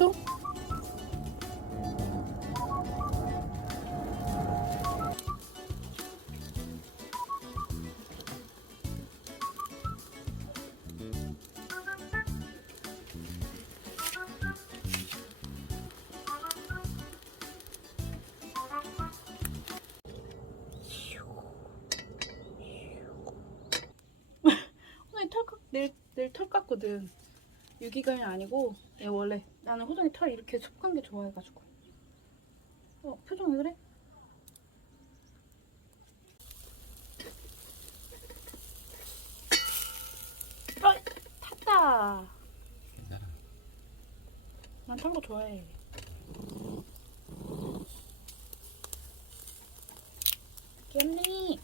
호동이 털 깎, 내일, 내일 털 깎거든. 유기견이 아니고 얘 원래 나는 호동이 털 이렇게 촉한 게 좋아해가지고. 어 표정 왜 그래? 어 탔다. 난 탄 거 좋아해. 귀엽니?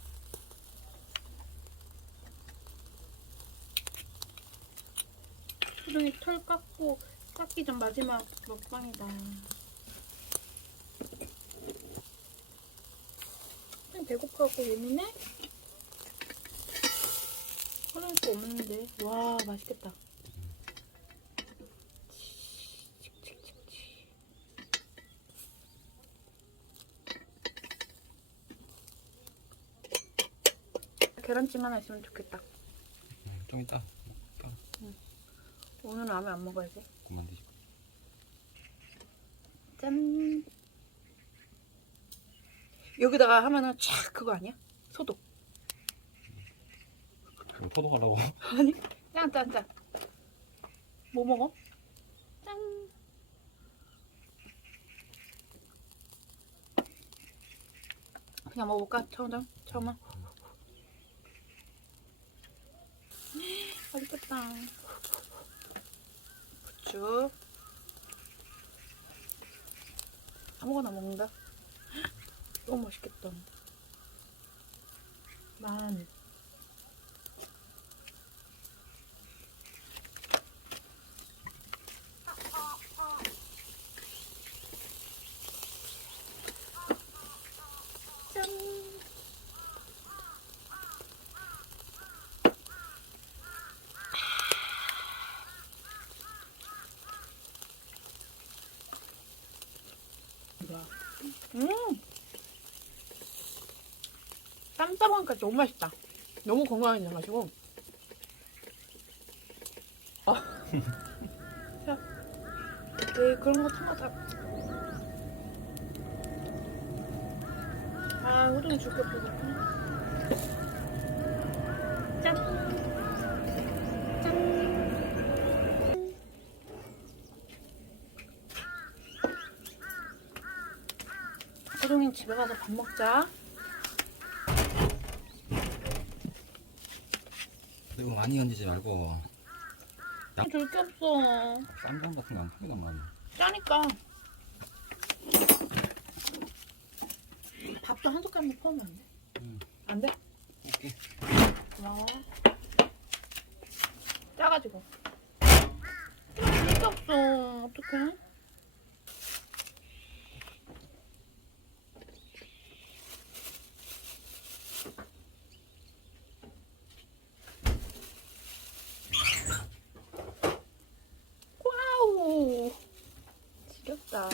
호동이 털 깎고 깎기 전 마지막 먹방이다. 배고파갖고 예민해? 화낼 거 없는데. 와 맛있겠다. 계란찜 하나 있으면 좋겠다. 응, 좀 이따. 오늘은 라면 안 먹어야지. 그만 드시고. 짠. 여기다가 하면은 촥 그거 아니야? 소독. 그럼 토독하려고. 아니? 짠, 짠, 짠. 뭐 먹어? 짠. 그냥 먹어볼까? 처음, 처음은. 맛있겠다. 부추. 아무거나 먹는다. 너무 맛있겠다. 마늘. 짠. 음. 쌈싸먹으니까 너무 맛있다. 너무 건강해진 맛이고. 어. 자, 에이 그런 거 참아다. 아, 호동이 없어서. 짠. 짠. 호동이 집에 가서 밥 먹자. 이거 많이 얹지 말고 줄게 없어. 쌈장 같은 거안 크게 담아. 짜니까. 밥도 한 숟갈만 퍼면 안 돼? 응. 안 돼? 오케이. 고마워. 짜가지고. 줄게 없어. 어떡해? 와우. 지겹다.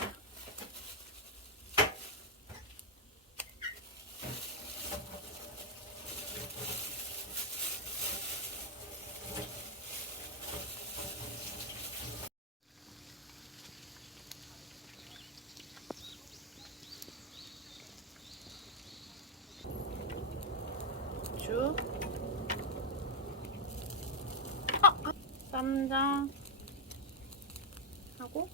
쭉. 아, 아. 쌈장 하고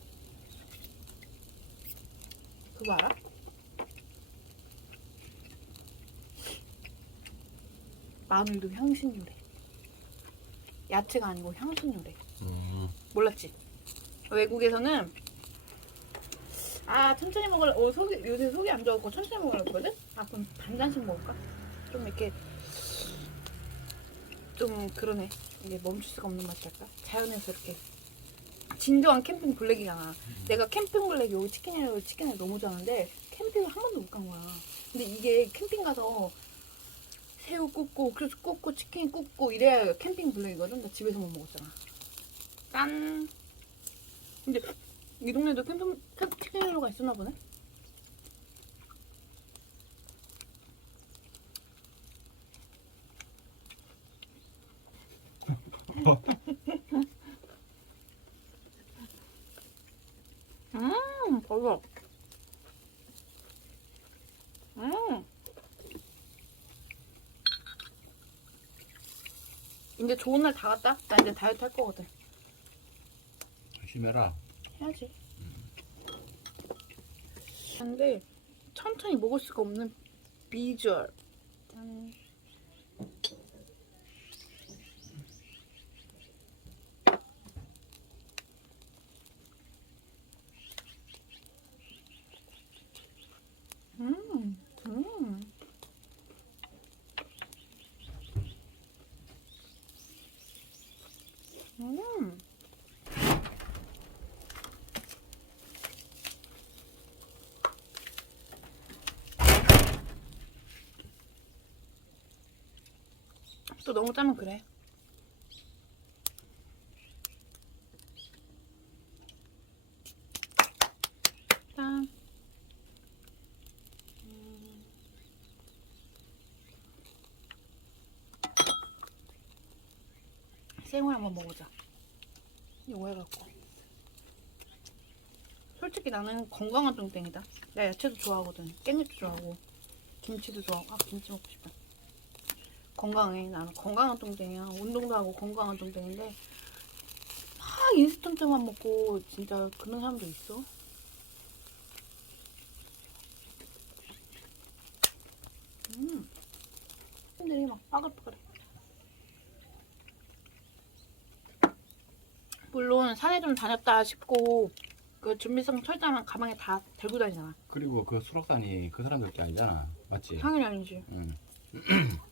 그거 알아? 마늘도 향신료래. 야채가 아니고 향신료래. 음. 몰랐지? 외국에서는 아 천천히 먹을 어 속이 요새 속이 안 좋아서 천천히 먹으려 했거든? 아 그럼 반 잔씩 먹을까? 좀 이렇게 좀 그러네. 이게 멈출 수가 없는 맛이랄까? 자연에서 이렇게 진정한 캠핑 블랙이잖아. 내가 캠핑 블랙 여기 치킨이라고 치킨을 너무 좋아하는데 캠핑을 한 번도 못 간 거야. 근데 이게 캠핑 가서 새우 굽고 옥수수 굽고 치킨 굽고 이래야 캠핑 블랙이거든. 나 집에서 못 먹었잖아. 짠. 근데 이 동네도 캠핑 캠- 치킨류가 있었나 보네. 음, 어이구. 음. 이제 좋은 날다 갔다. 나 이제 다이어트 할 거거든. 열심히 해라. 해야지. 근데 천천히 먹을 수가 없는 비주얼. 짠. 음, 음. 음. 또 너무 짜면 그래. 짠. 음. 생을 한번 먹어보자. 이거 해갖고. 솔직히 나는 건강한 뚱땡이다. 나 야채도 좋아하거든. 깻잎도 좋아하고. 김치도 좋아하고. 아, 김치 먹고 싶다. 건강해. 나는 건강한 똥땡이야. 운동도 하고 건강한 똥땡인데 막 인스턴트만 먹고 진짜 그런 사람도 있어. 음. 팬들이 막 빠글빠글해. 물론 산에 좀 다녔다 싶고 그 준비성 철저하면 가방에 다 들고 다니잖아. 그리고 그 수록산이 그 사람들 게 아니잖아. 맞지? 당연히 아니지. 응.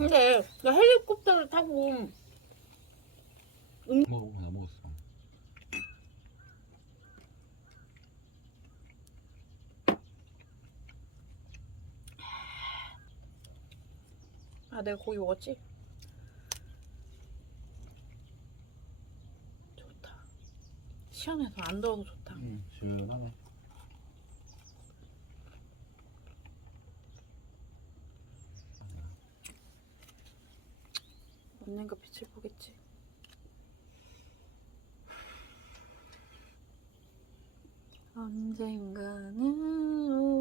근데 나 헬리콥터를 타고 먹어, 나 먹었어. 아 내가 고기 먹었지? 좋다 시원해서 안 더워서 좋다 응, 시원하네. 언젠가 빛을 보겠지. 언젠가는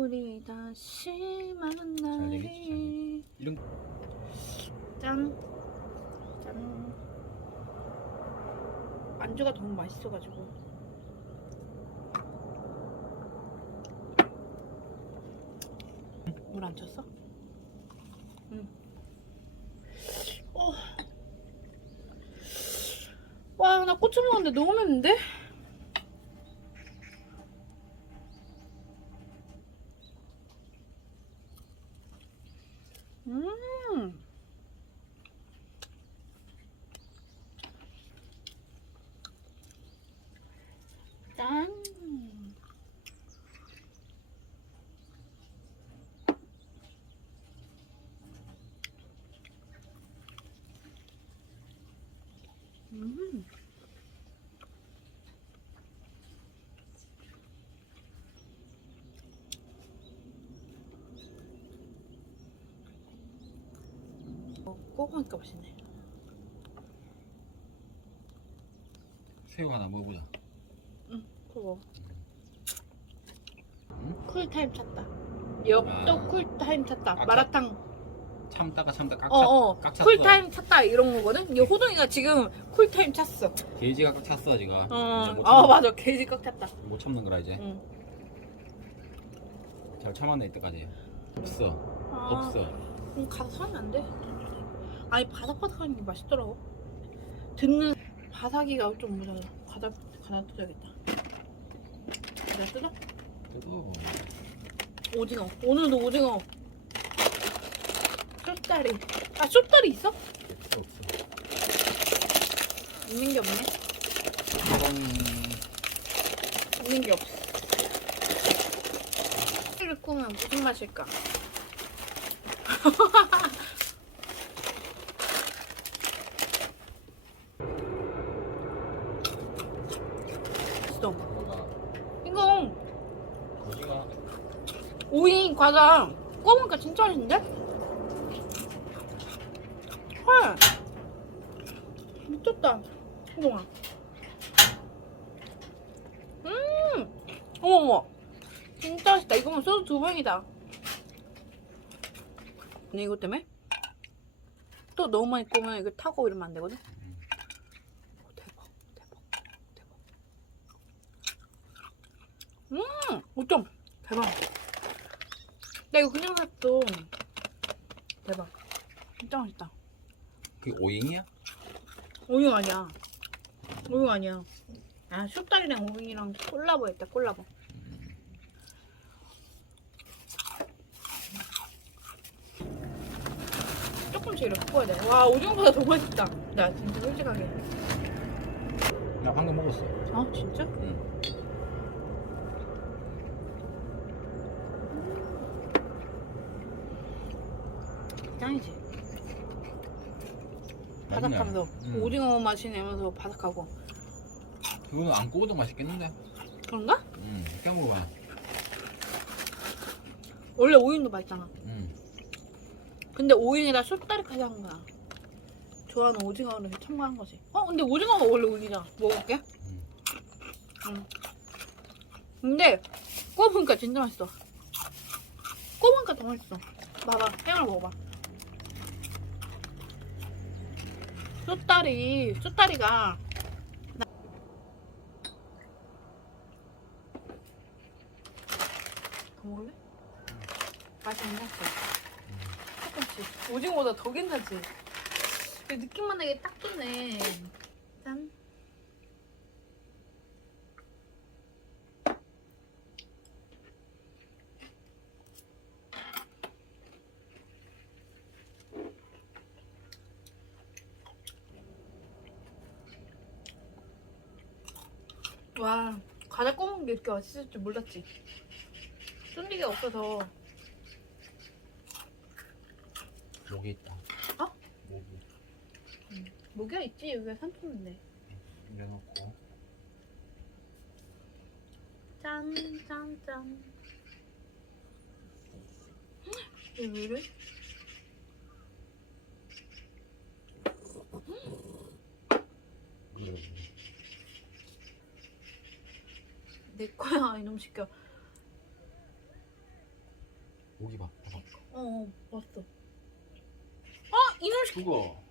우리 다시 잘 되겠지, 잘 만나리 이런 짠. 짠. 안주가 너무 맛있어가지고. 물 안 쳤어? 응. 어. 와, 먹었는데 너무 맵는데? 음. 어, 꼬부니까 맛있네. 새우 하나 먹어보자. 그거. 응? 쿨타임 찾다. 역도 아. 쿨타임 찾다. 아까 마라탕. 참다가 참다 깍, 어, 어. 깍 찼어. 쿨타임 찾다 이런 거거든. 이 호동이가 지금 쿨타임 찼어. 게이지가 깍 찼어 지금. 어, 이제 못 아 참는, 맞아. 게이지 꽉 찼다. 못 참는 거라 이제. 응. 잘 참았네 이때까지. 없어. 아, 없어. 그럼 가서 사면 안 돼? 아니 바삭바삭한 게 맛있더라고. 듣는 바삭이가 좀 모자라. 과자 과자 뜯어야겠다. 과자 뜯어? 뜯어. 오징어. 오늘도 오징어. 숏다리. 아 숏다리 있어? 없어 없어. 있는 게 없네. 가방 있는 게 없어. 를 꾸면 무슨 맛일까? 맛있어. 뭐가 이거 고지가 오이 과자. 구워보니까 진짜 맛있는데? 헐. 미쳤다 호동아. 음 어머머. 진짜 맛있다. 이거면 소주 두 병이다. 근데 이것 때문에? 또 너무 많이 구우면 이거 타고 이러면 안 되거든? 오, 대박 대박 대박. 음 어쩜 대박 나 이거 그냥 샀어. 대박. 진짜 맛있다. 그게 오잉이야? 오징어 아니야. 오징어 아니야. 아, 슈다리랑 오징이랑 콜라보 했다, 콜라보. 조금씩 이렇게 구워야 돼. 와, 오징어보다 더 맛있다. 나 진짜 솔직하게. 나 방금 먹었어. 아, 진짜? 응. 짱이지. 맛있네. 바삭하면서. 응. 오징어 맛이 내면서 바삭하고. 그거는 안 구워도 맛있겠는데? 그런가? 응. 이렇게 먹어봐. 원래 오이도 맛있잖아. 응. 근데 오이에다 숏다리까지 한 거야. 좋아하는 오징어를 첨가한 거지. 어, 근데 오징어가 원래 오이잖아. 먹어볼게. 응. 응. 근데 구워보니까 진짜 맛있어. 구워보니까 더 맛있어. 봐봐, 생을 먹어봐. 나- 더 먹을래? 맛이 괜찮지? 조금씩. 오징어보다 더 괜찮지? 이 느낌만 나게 딱 좋네. 짠. 와, 과자 구운 게 이렇게 맛있을 줄 몰랐지. 쫀디가 없어서 목이 있다. 어? 목이. 목이야 있지 여기가 산초인데. 이래놓고. 짠, 짠, 짠. 이게 왜 이래? 내 거야 이놈 시켜. 목이 봐. 봐봐. 어, 어 왔어. 어 이놈 시켜. 그거.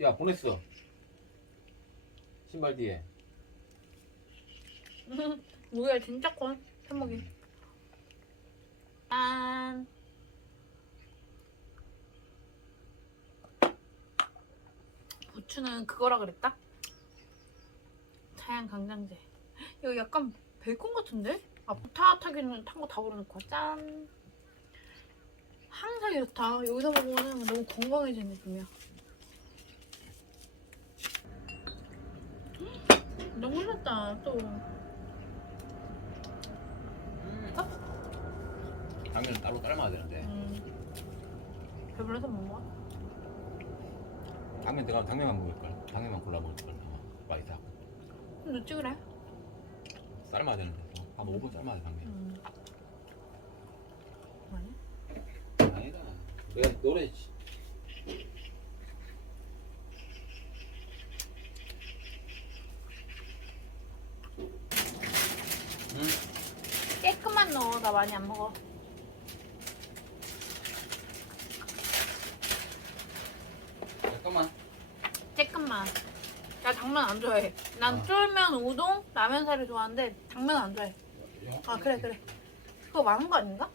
야 보냈어. 신발 뒤에. 뭐야 진짜 커. 해먹이. 짠. 부추는 그거라 그랬다? 자양 강장제. 이거 약간 베이컨 같은데? 아, 타타기는 탄 거 다 버려놓고 짠. 항상 이렇다. 여기서 먹으면 너무 건강해지는 느낌이야. 너무 흘렀다 또. 당면 따로 삶아야 되는데. 음. 배불러서 못 먹어? 당면 내가 당면만 먹을 걸. 당면만 골라 먹을 걸. 어, 맛있다. 그럼 넣지 그래? 삶아야 되는데. 어, 한 5분 삶아야 돼 당면. 음. 아니? 아니다. 내가 노래 응? 깨끗만 넣어. 나 많이 안 먹어. 잠깐만. 깨끗만. 나 당면 안 좋아해. 난 아. 쫄면, 우동, 라면 사리 좋아하는데 당면 안 좋아해. 아 그래 그래. 그거 많은 거 아닌가?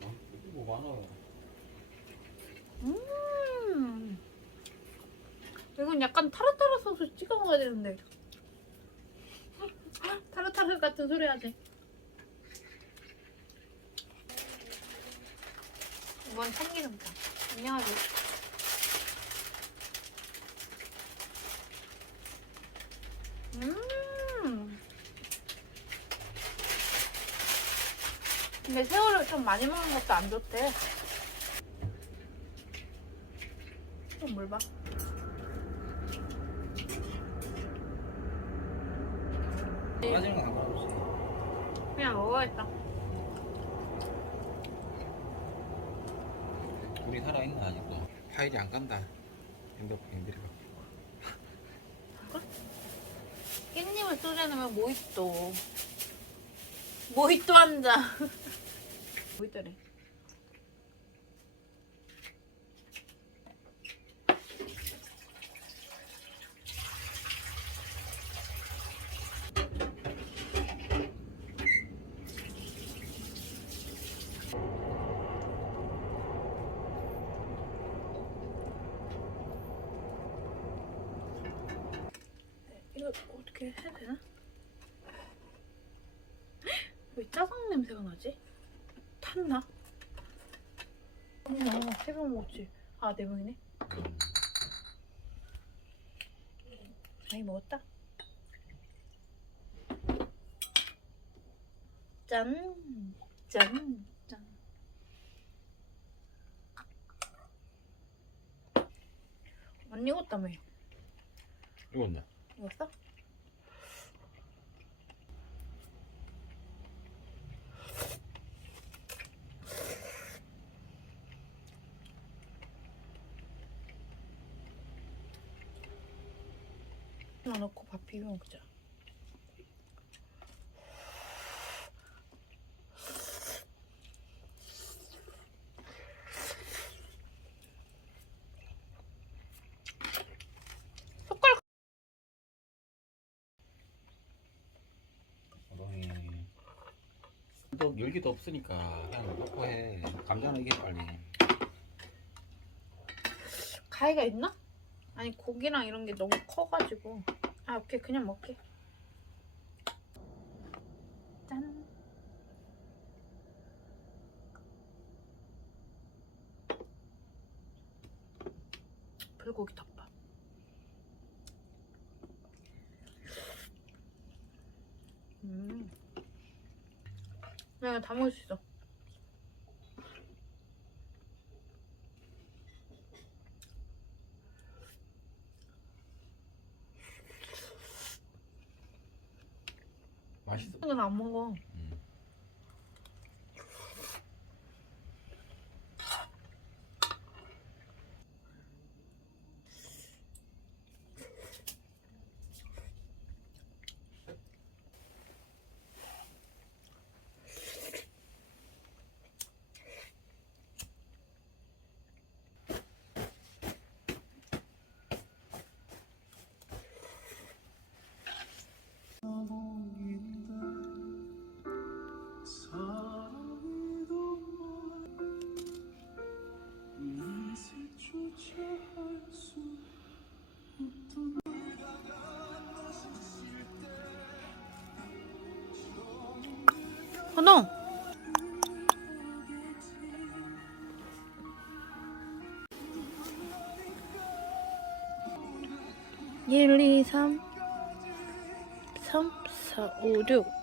어? 뭐 많아. 음. 이건 약간 타르타르 소스 찍어 먹어야 되는데. 타르타르 같은 소리 하지. 이건 참기름장. 안녕하세요. 음. 근데 새우를 좀 많이 먹는 것도 안 좋대. 좀물 봐. 빠지는. 그냥 먹어야겠다. 우리 살아있나 아직도 파일이 안 간다 핸드폰 핸들이 가 깻잎을 쏘자 넣으면 모히또. 모히또 한 잔. 모히또래. 이거 어떻게 해야 되나? 왜 짜장 냄새가 나지? 탔나? 어머, 세병 먹었지? 아, 네 병이네. 많이 먹었다. 짠, 짠, 짠. 안 익었다며. 이거나 익었어? 하나 넣고 밥 비벼 먹자. 또 열기도 없으니까 그냥 넣고 해 감자는 이게 빨리 가위가 있나? 아니 고기랑 이런 게 너무 커가지고 아 오케이. 그냥 먹게. 짠. 불고기 덮밥. 음. 내가 다 먹을 수 있어 맛있어 이건 안 먹어 음. 하나 사, 오,